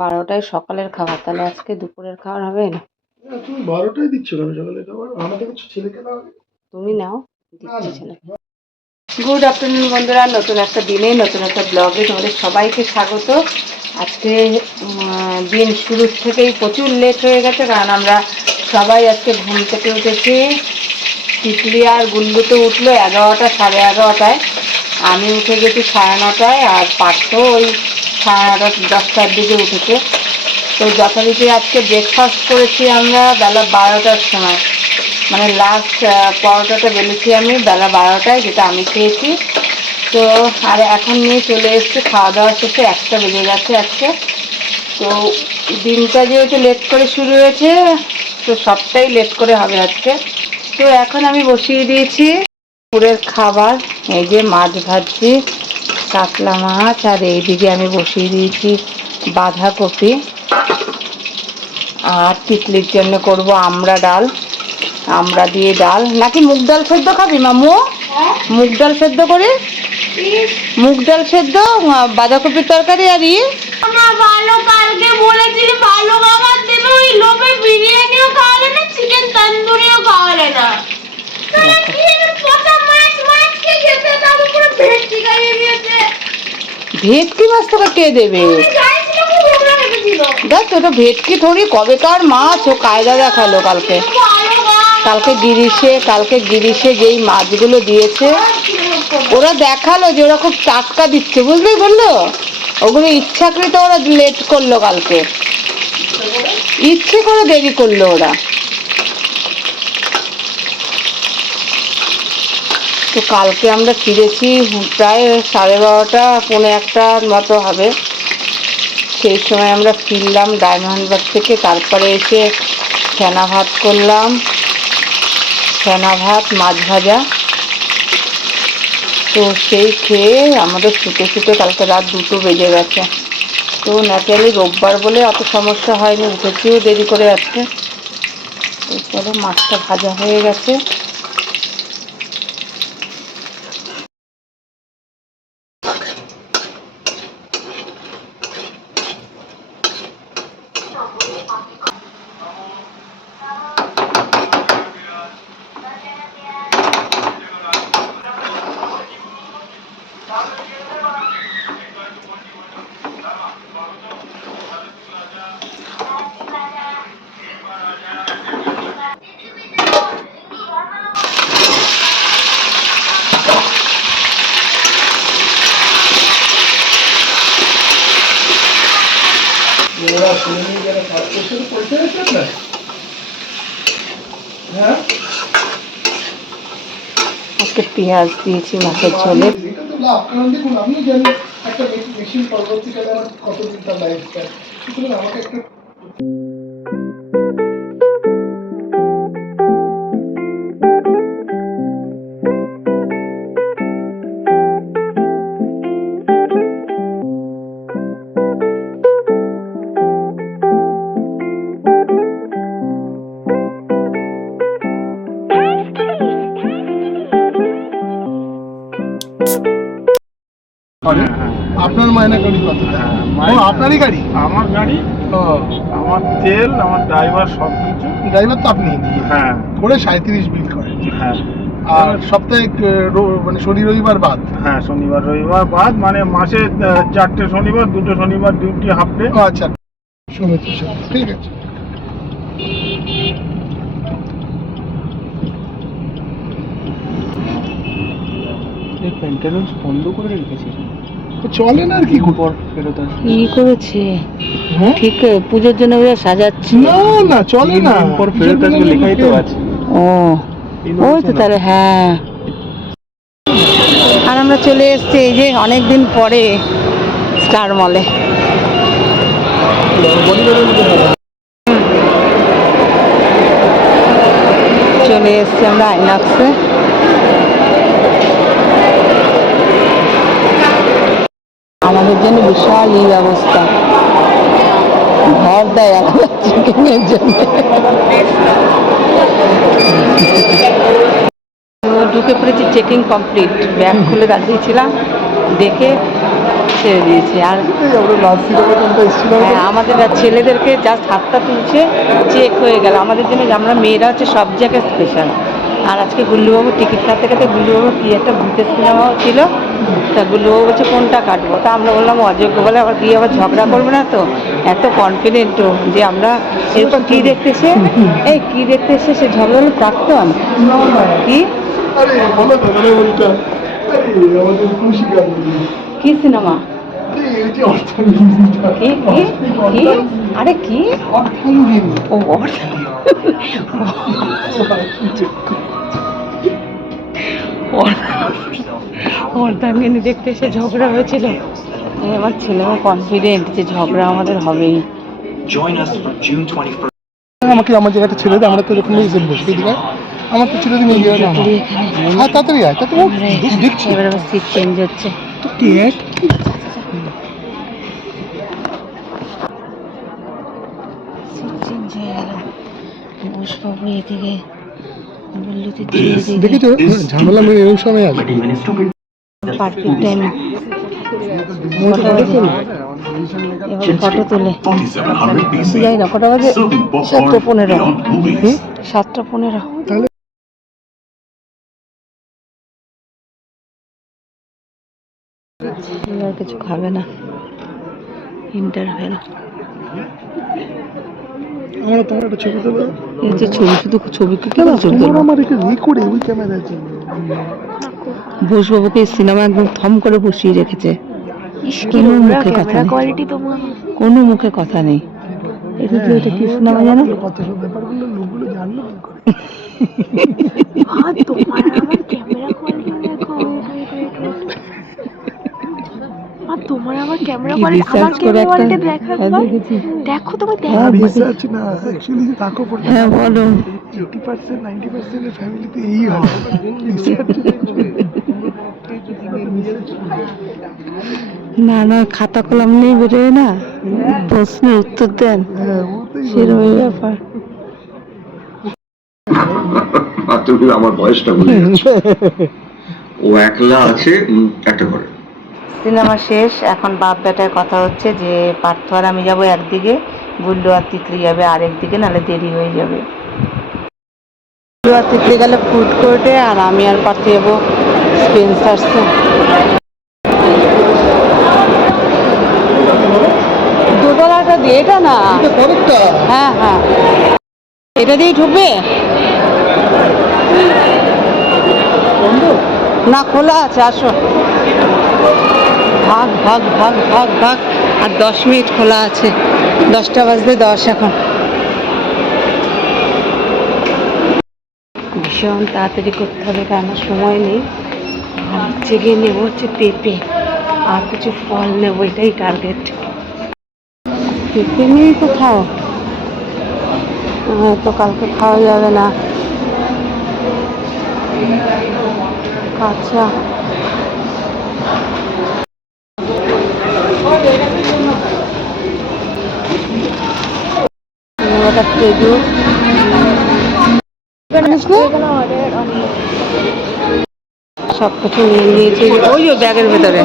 বারোটায় সকালের খাবার তাহলে আজকে দুপুরের খাবার হবে না? তুমি বারোটায় দিচ্ছ কেন সকালে খাবার? আমাদের কাছে ছেলেকে দাও তুমি নাও দিচ্ছি গুড আফটারনুন বন্ধুরা। নতুন একটা দিনে নতুন একটা ব্লগে তোমাদের সবাইকে স্বাগত। আজকে দিন শুরুর থেকেই প্রচুর লেট হয়ে গেছে কারণ আমরা সবাই আজকে ঘুম থেকে উঠেছি। তিতলি আর গুল্লু তো উঠল এগারোটা সাড়ে এগারোটায়। আমি উঠে গেছি সাড়ে নটায় আর পার্থ ওই সাড়ে নটা দশটার দিকে উঠেছে। তো যথারীতি আজকে ব্রেকফাস্ট করেছি আমরা বেলা বারোটার সময়। মানে লাস্ট পরোটাটা বেলেছি আমি বেলা বারোটায় যেটা আমি খেয়েছি। তো আর এখন নিয়ে চলে এসছে, খাওয়া দাওয়া শেষে একটা বেজে গেছে আজকে। তো দিনটা যেহেতু লেট করে শুরু হয়েছে, তো সবটাই লেট করে হবে আজকে। তো এখন আমি বসিয়ে দিয়েছি দুপুরের খাবার। এই যে মাছ ভাজছি কাতলা মাছ আর এইদিকে আমি বসিয়ে দিয়েছি বাঁধাকপি। আর তিতলির জন্য করব আমড়া ডাল। আমরা দিয়ে ডাল। নাকি মুগ ডাল সেদ্ধ খাবি মামু? মুগ ডাল সেদ্ধ করে মুগ ডাল সেদ্ধ বাঁধাকপির তরকারি আর ই? না ভালো কালকে বলেছিলে ভালো খাবার দেবে ওই লোভে বিরিয়ানিও খাওয়ালে না চিকেন তন্দুরিও খাওয়ালে না। ভেটকি মাছ তোকে কে দেবে দেখ ওটা ভেটকি থোড়ি কবেকার মাছ? ও কায়দা দেখাল কালকে। কালকে গিরিশে কালকে গিরিশে যেই মাছগুলো দিয়েছে ওরা দেখাল যে ওরা খুব টাটকা দিচ্ছে বুঝলি বলল? ওগুলো ইচ্ছাকৃত ওরা লেট করল কালকে। ইচ্ছে করে দেরি করল ওরা। তো কালকে আমরা ফিরেছি প্রায় সাড়ে বারোটা, পৌনে একটার মতো হবে। সেই সময় আমরা ফিরলাম ডায়মন্ডবাগ থেকে, তারপরে এসে ফেনা ভাত করলাম। ফেনা ভাত, মাছ ভাজা। তো সেই খেয়ে আমাদের শুতে শুতে কালকে রাত দুটো বেজে গেছে। তো ন্যাচারালি রোববার বলে অত সমস্যা হয়নি, উঠেছিও দেরি করে আজকে। এরপরে মাছটা ভাজা হয়ে গেছে। নিয়ে যারা কাজ করছে তো পয়সা দিচ্ছেন না হ্যাঁ আজকে পেঁয়াজ দিয়েছি, মাছের ঝোলে। এটা তো লাভ কারণ দেখুন আমিও জানি একটা মেশিন পরবর্তীকালে আমার কতদিন তার লাইফ স্টাইল সুতরাং আমাকে একটা মায়না গাড়ি কত ও আপনারই গাড়ি? আমার গাড়ি ও। আমার তেল আমার ড্রাইভার সব কিছু ড্রাইভার তো আপনি। হ্যাঁ। করে সাঁত্রিশ বিল করেন। হ্যাঁ। আর সপ্তাহে মানে শনি রবিবার বাদ? হ্যাঁ শনিবার রবিবার বাদ মানে মাসে চারটে শনিবার দুটো শনিবার ডিউটি হাফ ডে ও আচ্ছা। শুনেছি ঠিক আছে। বন্ধ করে রেখেছি চলে না আর কি ফেরত কি করেছে? হ্যাঁ? ঠিক পুজোর জন্য ওরা সাজাচ্ছে। না না চলে না। পর ফেরত আসবে লেখাই তো আছে। ও ওই তো তাহলে হ্যাঁ। আর আমরা চলে এসেছি এই যে অনেক দিন পরে স্টার মলে চলে এসেছি আমরা আইনক্সে আমাদের জন্য বিশাল ই ব্যবস্থা। ঘর দেয় একটা চিকেনের জন্য। ঢুকে পড়েছি চেকিং কমপ্লিট ব্যাগ খুলে দাঁড়িয়েছিলাম দেখে ছেড়ে দিয়েছে। আর এই হ্যাঁ আমাদের ছেলেদেরকে জাস্ট হাতটা তুলছে চেক হয়ে গেল। আমাদের জন্য আমরা মেয়েরা হচ্ছে সব জায়গায় স্পেশাল আর আজকে গুল্লুবাবু টিকিট কাটতে কাটতে গুল্লুবাবু কি একটা ভূতের সিনেমা ছিল? তা গুল্লুবাবু বলছে কোনটা কাটবো? তা আমরা বললাম অযোগ্য বলে আবার গিয়ে আবার ঝগড়া করবে না তো? এত কনফিডেন্ট যে আমরা এরপর কী দেখতেছে এই কী দেখতেছে সে ঝগড়া হলো প্রাক্তন। কি? কি সিনেমা আরে কি? ও অর্থ- অর্ধাঙ্গিনী দেখতে এসে ঝগড়া হয়েছিল। আমার ছেলেও কনফিডেন্ট যে ঝগড়া আমাদের হবেই। Join us for June 21st. আমাকে আমার জায়গাটা ছেড়ে দে আমরা তো এরকম এসে বসবি দিকে আমার তো ছেড়ে দিন গিয়ে না হ্যাঁ তাড়াতাড়ি আয় তাড়াতাড়ি দেখছি। এবার সিট চেঞ্জ হচ্ছে। তো গেল। বসবাবু এদিকে। দিয়ে দেখেছ? ঝামেলা মেয়ে এরকম সময় আছে। পারফেক্ট টাইম ফটো তোলে। যাই না কটা বাজে? সাতটা পনেরো। হুম? সাতটা পনেরো। এবার কিছু খাবে না। ইন্টারভেল আমরা তোমার একটা ছবি তোলো এই যে ছবি শুধু ছবি কি কেন ছবি তোমার আমার এটা ই করে ওই ক্যামেরা আছে বসবাবুকে সিনেমা একদম থম করে বসিয়ে রেখেছে। কোনো মুখে কথা নেই। কোনো মুখে কথা নেই। এটা কি এটা কি সিনেমা জানো? ব্যাপারগুলো লোকগুলো জানলো কি করে? তোমার আমার ক্যামেরা আর তোমার আমার ক্যামেরা কোয়ালিটি আমার ক্যামেরা কোয়ালিটি দেখা হ্যাঁ, দেখো তুমি দেখো। হ্যাঁ, দেখেছি। রিসার্চ না অ্যাকচুয়ালি তাকে পড়তে হ্যাঁ বলো। এইটি পার্সেন্ট নাইনটি পার্সেন্টের ফ্যামিলিতে এই হয়। রিসার্চ না না খাতা কলম নেই বেরোয় না? প্রশ্নের উত্তর দেন। হ্যাঁ ওটাই সেরকমই ব্যাপার। আর তুমি আমার বয়সটা বলে ও একলা আছে একটা ঘরে। সিনেমা শেষ এখন বাপ বেটার কথা হচ্ছে যে পার্থ আর আমি যাব একদিকে গুল্লু আর তিতলি যাবে আরেক দিকে নাহলে দেরি হয়ে যাবে। গুল্লু আর তিতলি গেলে ফুড কোর্টে আর আমি আর পার্থ যাব স্পেন্সার্সে দোতলাটা দিয়ে এটা না? হ্যাঁ হ্যাঁ। এটা দিয়ে ঢুকবে? না খোলা আছে আসো। ভাগ ভাগ ভাগ ভাগ ভাগ। আর দশ মিনিট খোলা আছে। দশটা বাজতে দশ এখন। ভীষণ তাড়াতাড়ি করতে হবে কারণ সময় নেই। আর হচ্ছে গিয়ে নেব হচ্ছে পেঁপে। আর কিছু ফল নেব এটাই টার্গেট পেঁপে নিয়েই তো আহ, তো কালকে খাওয়া যাবে না। কাঁচা। একটা খেজুর সব কিছু নিয়েছি ওই যে ব্যাগের ভেতরে।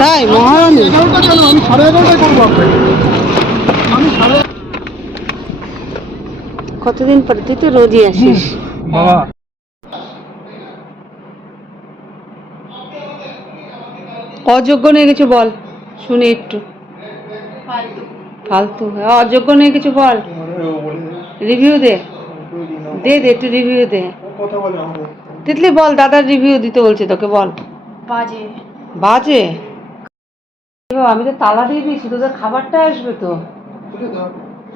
তাই মহারানী আমি সাড়ে এগারোটায় করব আমি সাড়ে কতদিন পরে? তুই তো রোজই আসিস। বাবা অযোগ্য নিয়ে কিছু বল। শুনি একটু। ফালতু। অযোগ্য নিয়ে কিছু বল। রিভিউ দে। দে দে একটু রিভিউ দে। তিতলি বল দাদার রিভিউ দিতে বলছে তোকে বল। বাজে। বাজে? আমি তো তালা দিয়ে দিয়েছি তোদের খাবারটা আসবে তো।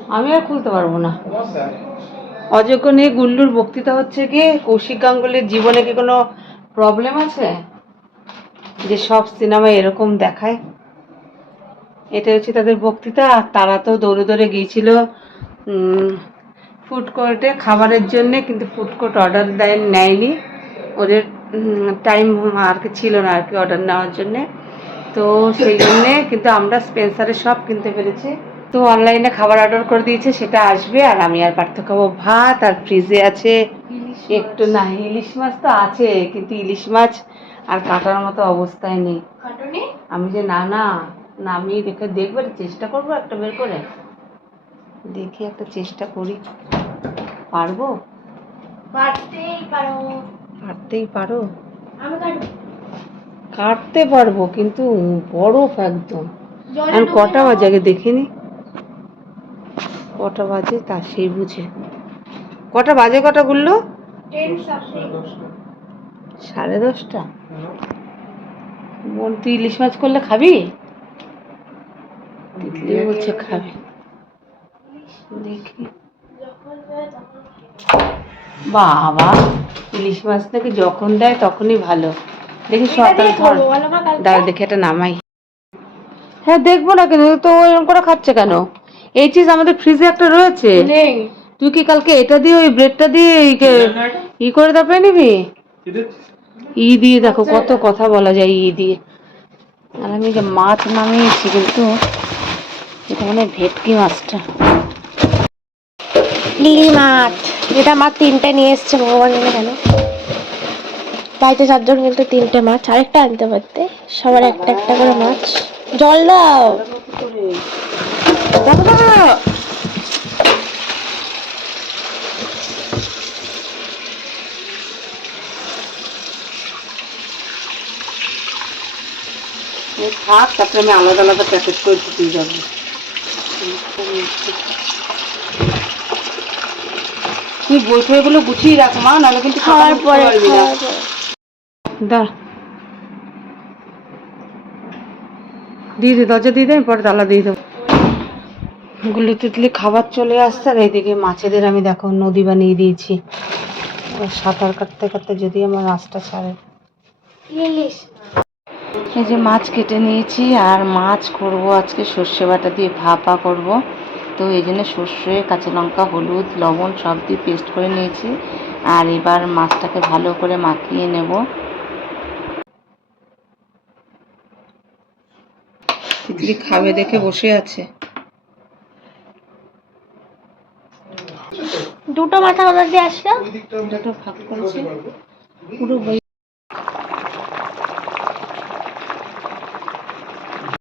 আমি আর খুলতে পারব না। অযোগ্য নিয়ে গুল্লুর বক্তৃতা হচ্ছে কি কৌশিক গাঙ্গুলির জীবনে কি কোনো প্রবলেম আছে? যে সব সিনেমা এরকম দেখায়। এটা হচ্ছে তাদের বক্তৃতা। আর তারা তো দৌড়ে দৌড়ে গিয়েছিল ফুড কোর্টে খাবারের জন্য কিন্তু ফুড কোর্ট অর্ডার দেয় নেয়নি। ওদের টাইম আর কি ছিল না আর কি অর্ডার নেওয়ার জন্যে। তো সেই জন্যে কিন্তু আমরা স্পেন্সারে সব কিনতে পেরেছি। তো অনলাইনে খাবার অর্ডার করে দিয়েছে সেটা আসবে। আর আমি আর পার্থ খাব ভাত আর ফ্রিজে আছে একটু না ইলিশ মাছ তো আছে কিন্তু ইলিশ মাছ আর কাটার মতো অবস্থায় নেই। আমি যে না না নামিয়ে দেখে দেখবার চেষ্টা করব একটা বের করে? দেখি একটা চেষ্টা করি। পারব? বাড়তেই পারো। পারতেই পারো? আমি কাটতে পারব কিন্তু বরফ একদম। আর কটা বাজে আগে দেখিনি। কটা বাজে তা সেই বুঝে। কটা বাজে কটা সামথিং। সাড়ে দশটা? বোন তুই ইলিশ মাছ করলে খাবি? তিতলি বলছে খাবি। দেখি। বাবা ইলিশ মাছ নাকি যখন দেয় তখনই ভালো। দেখি সকাল দাঁড়া দেখে এটা নামাই। হ্যাঁ দেখব না কেন? তো এরকম করে খাচ্ছে কেন? এই চিজ আমাদের ফ্রিজে একটা রয়েছে। তুই কি কালকে এটা দিয়ে ওই ব্রেডটা দিয়ে ই- ই করে তারপরে নিবি? ই দিয়ে দেখো কত কথা বলা যায় ই দিয়ে আর আমি যে মাছ নামিয়েছি কিন্তু এটা মানে ভেটকি মাছটা। লিলি মাছ যেটা আমার তিনটে নিয়ে এসছে ভগবান জানে কেন? বাড়িতে চারজন কিন্তু তিনটে মাছ। আরেকটা আনতে পারতে? সবার একটা একটা করে মাছ। জল দাও। দেখো থাক তারপরে আমি আলাদা আলাদা প্যাকেট করে দিয়ে যাব। তুই বই টইগুলো গুছিয়ে রাখ মা নাহলে কিন্তু খাওয়ার পরে দিয়ে দে দরজা দিয়ে দে আমি পরে তালা দিয়ে দেবো। গুলো তিতলি খাবার চলে আসছে আর এইদিকে মাছেদের আমি দেখো নদী বানিয়ে দিয়েছি। সাঁতার কাটতে কাটতে যদি আমার রাস্তা ছাড়ে। ইলিশ। এই যে মাছ কেটে নিয়েছি আর মাছ করব আজকে সর্ষে বাটা দিয়ে ভাপা করব। তো এই জন্য সর্ষে কাঁচা লঙ্কা হলুদ লবণ সব দিয়ে পেস্ট করে নিয়েছি। আর এবার মাছটাকে ভালো করে মাখিয়ে নেব। তিতলি খাবে দেখে বসে আছে। দুটো মাথা কোথা দিয়ে আসলো। দুটো ভাগ করেছে। পুরো